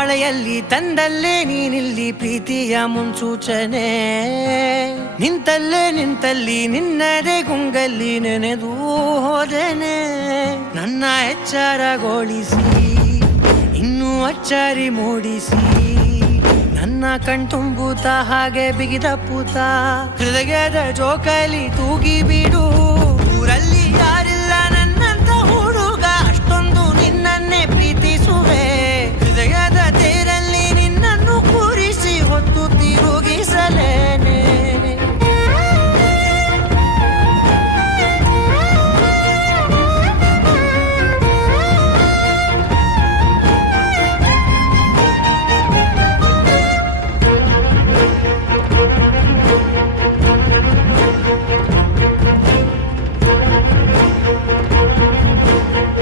ಮಳೆಯಲ್ಲಿ ತಂದಲ್ಲೇ ನೀನಿಲ್ಲಿ ಪ್ರೀತಿಯ ಮುನ್ಸೂಚನೆ ನಿಂತಲ್ಲಿ ನಿನ್ನದೇ ಗುಂಗಲ್ಲಿ ನೆನೆದು ಹೋದೆನೆ ನನ್ನ ಎಚ್ಚರಗೊಳಿಸಿ ಇನ್ನೂ ಅಚ್ಚರಿ ಮೂಡಿಸಿ ನನ್ನ ಕಣ್ತುಂಬುತ್ತ ಹಾಗೆ ಬಿಗಿದ ಪೂತ ಹೃದಯದ ಜೋಕಾಲಿ ತೂಗಿ ಬಿಡು